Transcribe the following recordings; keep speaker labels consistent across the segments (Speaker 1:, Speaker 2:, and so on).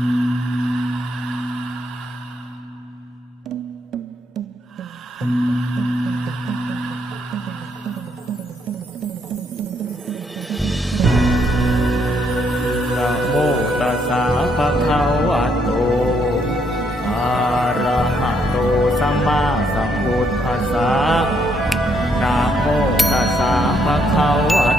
Speaker 1: นะโมตัสสะภะคะวะโตอะระหะโตสัมมาสัมพุทธัสสะนะโมตัสสะภะคะวะ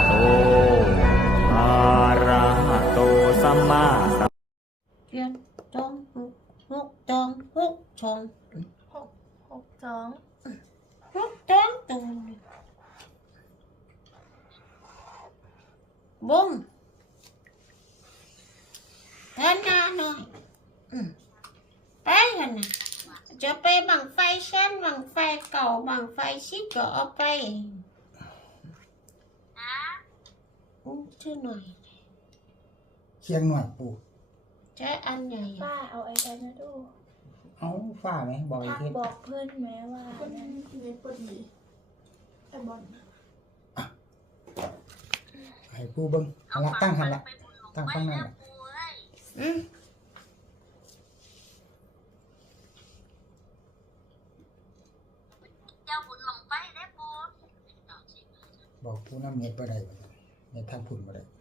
Speaker 1: ห
Speaker 2: กสองหกสอง
Speaker 3: หกหกสอง
Speaker 2: หกสองตัวบุ้มเดินหน้า ช่นบังไฟเก่าบังไฟชิดก็เอาไปอุ้มชื่อหน่อย
Speaker 4: เชียงหน่อยปู
Speaker 2: ใช้อันใหญ่
Speaker 3: ป้าเอาไอ้ไดมาดู
Speaker 4: เอาฝ้าไหมบอกอี
Speaker 3: พั
Speaker 4: ก
Speaker 3: ก
Speaker 4: ที
Speaker 3: บอกเพื่อนแม้ว่า
Speaker 5: คนในปดีไอ้บอล
Speaker 4: ให้ปูเบิ้งเอาละตั้งหันละ ตั้งข้างหน้าละ
Speaker 2: อืม
Speaker 6: เจ้าบุญหลงไปได้ปู
Speaker 4: บอกปูน้ำเน็ตบ่ได้บ่ได้เน็ตทางพุ่นบ่ได้
Speaker 6: ได้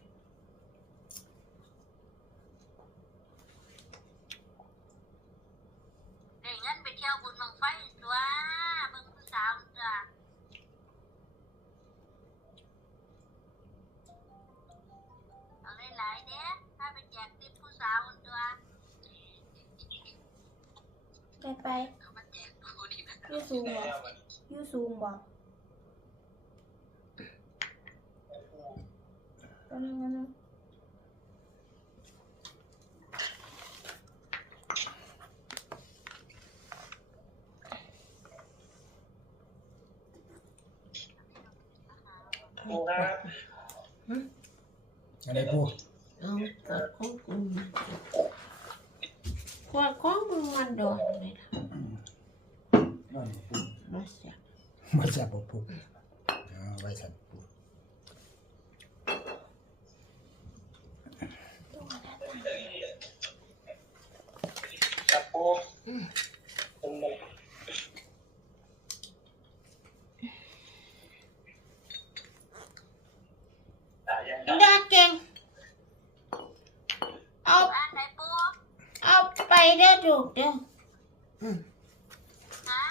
Speaker 6: ไปไปเอามาแจกกูดีนะ
Speaker 3: ยูซูงบอกยูซูงบอกตอนนั้นนะ
Speaker 4: อะไรปู
Speaker 2: เอากดของกู มาขวดของมึงมันโดนเลยนะ
Speaker 4: นั่นปู
Speaker 2: มาเสีย
Speaker 4: บ่แซ่บบ่ปูเอาไว้สั่นปู
Speaker 2: ดาเก่ง เอา
Speaker 6: บ้านไหนปู
Speaker 2: เอา ไปเด้อลูกเด้อ
Speaker 6: ฮะ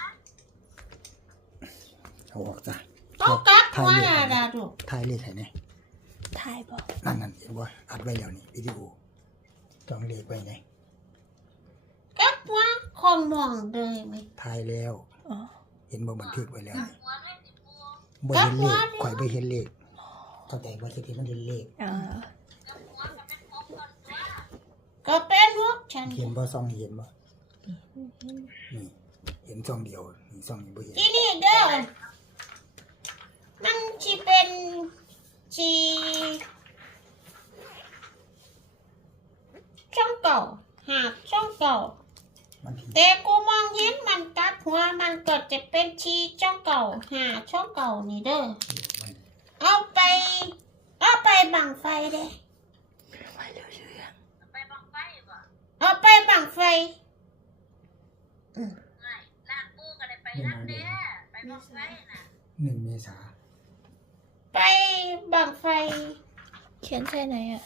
Speaker 4: เอาออกจ้ะ
Speaker 2: ต้องกลับ
Speaker 4: ถ่า
Speaker 2: หัวย
Speaker 4: เล
Speaker 2: น่ะ
Speaker 4: ข
Speaker 2: ดาลูก
Speaker 4: ถ่ายเลขให้แน่
Speaker 3: ถ่ายบอก
Speaker 4: นั่นนั่นเห็นบ่อัดไว้แล้วนี่วิดีโอต้องเลขไว้ไง
Speaker 2: กลับหัวคงมองเลยไหม
Speaker 4: ถ่ายแล้ว
Speaker 3: อ๋อ
Speaker 4: เห็นบ่บันทึกไว้แล้วนี่
Speaker 6: หัวเล่นสิปู
Speaker 4: บ่เห็นเลขข่อยบ่เห็นเลขเข้าใจว่าสิที่มันเห็นเลข
Speaker 3: อ่า
Speaker 6: กับหัวกับเป็นพบก่อนตัว
Speaker 2: ก็ เป็นพวกฉัน
Speaker 4: เห็นบ่ซองเห็นบ่นี่ เห็นซองเดียวนี่ซองนี้บ่เห็น
Speaker 2: ที่นี่เด้อมันชีเป็นชีช่องเก่าหากช่องเก่า
Speaker 4: มันที่
Speaker 2: แต่กูมองเห็นมันกลับหัวมันก็จะเป็นชีช่องเก่าหาช่องเก่านี่เด้อ
Speaker 4: มัน
Speaker 2: เอาไป เอาไปบังไฟเด้
Speaker 6: ไปบังไฟบ่
Speaker 2: เอาไปบังไฟ
Speaker 6: ง่ายลากปูก็ได้ไปนั่นเด้ไปบังไฟน่ะ
Speaker 4: หนึ่งเมษา
Speaker 2: ไปบังไฟ
Speaker 3: เขียนใช่ไหนอะ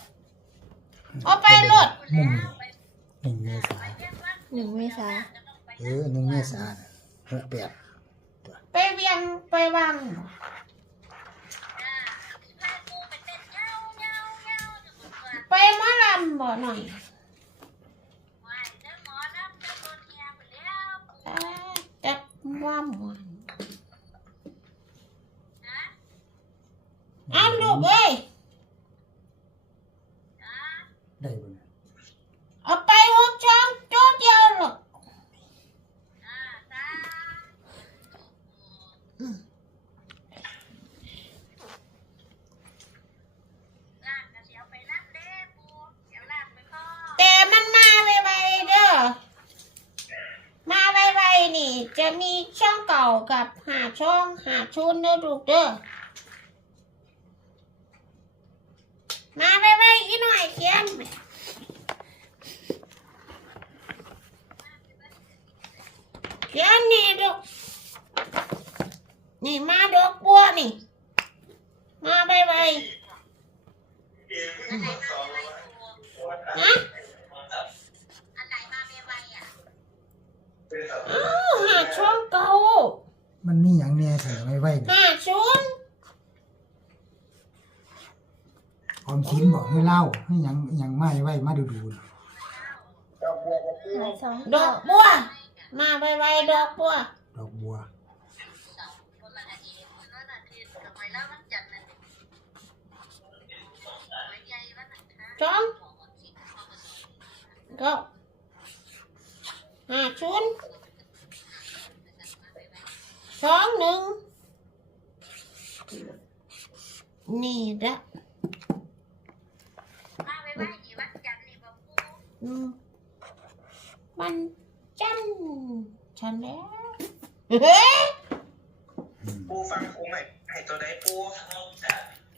Speaker 2: เอาไปรถ
Speaker 4: มุมหนึ่งเมษา
Speaker 3: หนึ่งเมษา
Speaker 4: เออหนึ่งเมษาน่ะหกแปด
Speaker 2: ไปเวียงไปวัง
Speaker 6: จ้าพาปูไปเต้นเงาเงาเงาจะบอกว่า
Speaker 2: ไปหมอลำบ่หน่อย กั
Speaker 4: บ
Speaker 2: หาช่องหาชุนเด้อลูกเด้อมาไปไปอีหน่อยเขียนเขียนนี่ดูนี่มาดอกบัวนี่ มาไปไป
Speaker 4: ฮะ ไม่ไหวเนี่ย
Speaker 2: หาชุน
Speaker 4: ออมสินบอกให้เล่าให้หยังหยังไม่ไหวมาดูดูๆน่ะ
Speaker 2: ดอกบัวมาไปไปดอกบัว
Speaker 4: ดอกบัว
Speaker 6: คนละอาทิตย์คนละอาทิตย์ทำไมแล้วมันจันทร์นั่นหวยใหญ่วันนั้นค่ะ
Speaker 2: ช่องก็หาชุนสองหนึ่ง นี่ละ
Speaker 6: มาไวๆนี่วันจันทร์นี่บ่ปู
Speaker 2: อืมมันจันทร์ฉันแล้วเฮ้ย
Speaker 7: ปูฟังกูใหม่ให้ตัวใดปู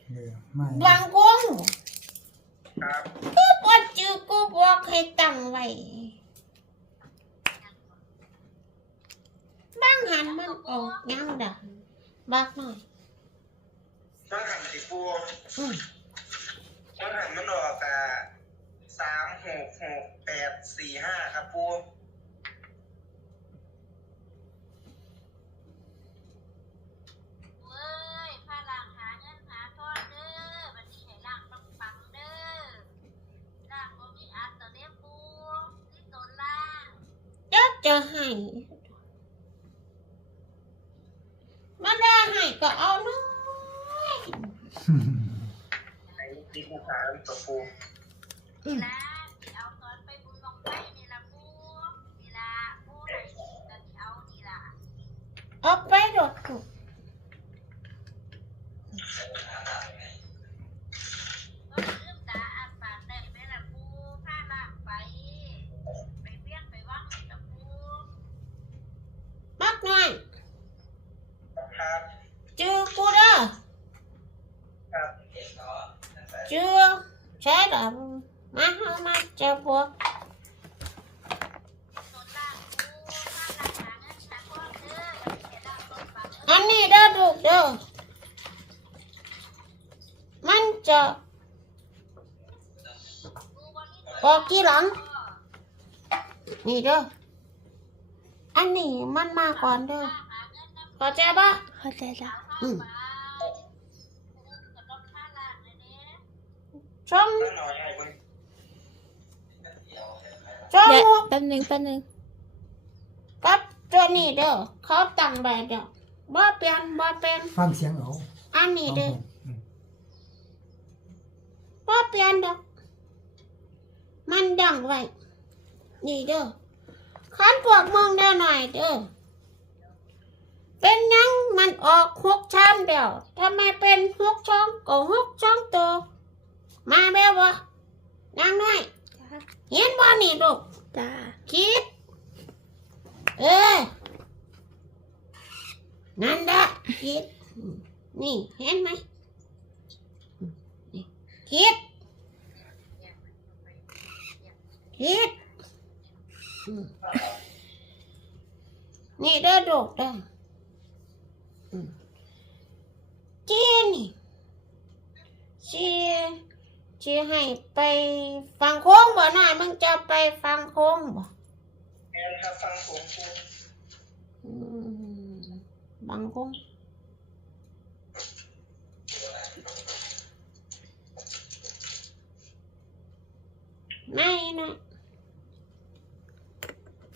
Speaker 4: เออไม่
Speaker 2: บางกุ้ง
Speaker 7: ครับ
Speaker 2: กูปวดจือกูบอกให้ตั้งไว้บางหันมันออกยังดังบักหน่อย
Speaker 7: ต้องหันสิปู
Speaker 2: อืม
Speaker 7: ต้องหันมันออกอะสามหกหกแปดสี่ห้าครับปู
Speaker 6: เว้ยพาล่างหาเงินหาทองเด้อวันนี้ให้ล่างต้องปังเด้อล่างบ่มีอัดต่อเด้อปูนี่ตนล่าง
Speaker 2: เดี๋ยวจะให้มาได้ให้ก็เอาน้อย
Speaker 7: ไอ้ ติ๊กลูกค้าตัวปู
Speaker 6: นี่ละสิเอาตอนไปบุญบังไปนี่ละปูนี่ละปูให้ก็สิเอานี่ละ
Speaker 2: เอาไปดอกถูก
Speaker 6: ก็ลืมตาอาปากได้ไหมล่ะปูพาล่างไป ไปเวียงไปว่างให้กับปู
Speaker 2: บักหน่อย
Speaker 7: ครับ
Speaker 2: จือกูเด้อ
Speaker 7: ครับ
Speaker 2: จือใช่หรอมา เอามาเจอพวก
Speaker 6: ตนล่างปูพาล่างหาเงินหาทองเด้อวันนี้ให้ล่างต้องปังเด้อ
Speaker 2: อันนี้เด้อลูกเด้อมันจะ
Speaker 6: ปูบ่มี
Speaker 2: ออกกี่หลัง นี่เด้ออันนี้มันมาก่อนเด้อ
Speaker 6: หาเงินนำ
Speaker 2: เข้าใจปะ
Speaker 3: เข้าใจละ
Speaker 2: อืม
Speaker 6: ไปปูก็ต้องพาล่างเลยเด้
Speaker 2: ช่อ ง
Speaker 7: แล้วหน่อยไอ้เบิ้ง
Speaker 2: ช่อง
Speaker 3: เดี๋ยว
Speaker 2: หก
Speaker 3: แป๊บหนึงแป๊บหนึง
Speaker 2: กับตัวนี้เด้อเขาตั้งไว้เด้อบ่เปลี่ยนบ่เปลี่ยน
Speaker 4: ฟังเสียงเอา
Speaker 2: อันนี้เด้อ
Speaker 4: อืม
Speaker 2: บ่เปลี่ยนดอกมันดังไว้นี่เด้อคันพวกมึงได้หน่อยเด้อเป็นหยังมันออกหกชั้นเดียวทำไมเป็นหกช่องก็หกช่องตัวมาแม่วะนางน้อย เห็นบ่นี่ลูก
Speaker 3: จ้า
Speaker 2: คิด เออ นั่นละคิด นี่เห็นไหมนี่คิดคิดอืมนี่เด้อลูกเด้ออืมจีนี่ จีจีให้ไปฟังโค้งบ่หน่อยมึงจะไปฟังโค้งบ่
Speaker 7: แอนครับฟังผมปู
Speaker 2: อืมบางคงไม่นะ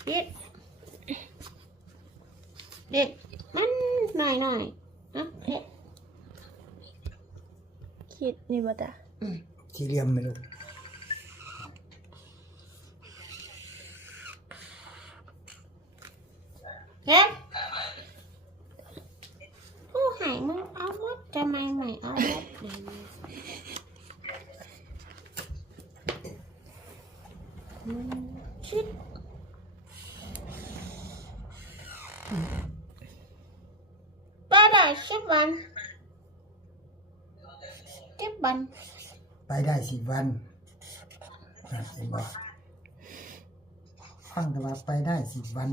Speaker 2: เด็ดเด็ดมันหน่อยหน่อยๆอะเด็ด
Speaker 3: คิดนี่บ่จ้ะ
Speaker 4: สี่เหลี่ยมไม่รู้
Speaker 2: เด็ดผู้ใหายมึงเอาหมดทำไมไม่เอาหมดเลยอืมชิดไปได้สิบวันสิบวัน
Speaker 4: ไปได้สิบวันนะเห็นบอกฟังแต่ว่าไปได้สิบวัน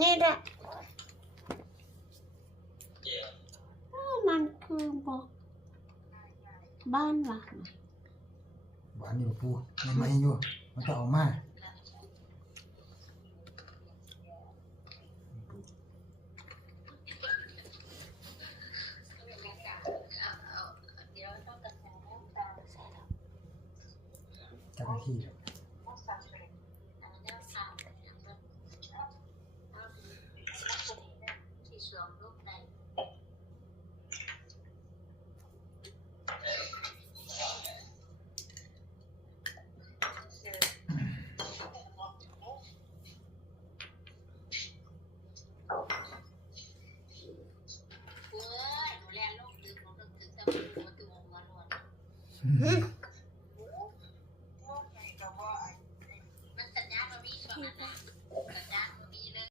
Speaker 2: นี่แหละเอ้ามันคือบอกบ้านหลัง
Speaker 4: หวานอยู่ปูยังไม่อยู่มันจะเออกมา
Speaker 6: เดี๋ยวต้องกระแสน้ำตาล
Speaker 4: เจ้าหน้าที่
Speaker 6: ที่สวมลูกใน เว้ยหนูแลนลูกดึกหนูดึกถึงจะมีหัวตึงหัวหนวดมัน สัญญาณ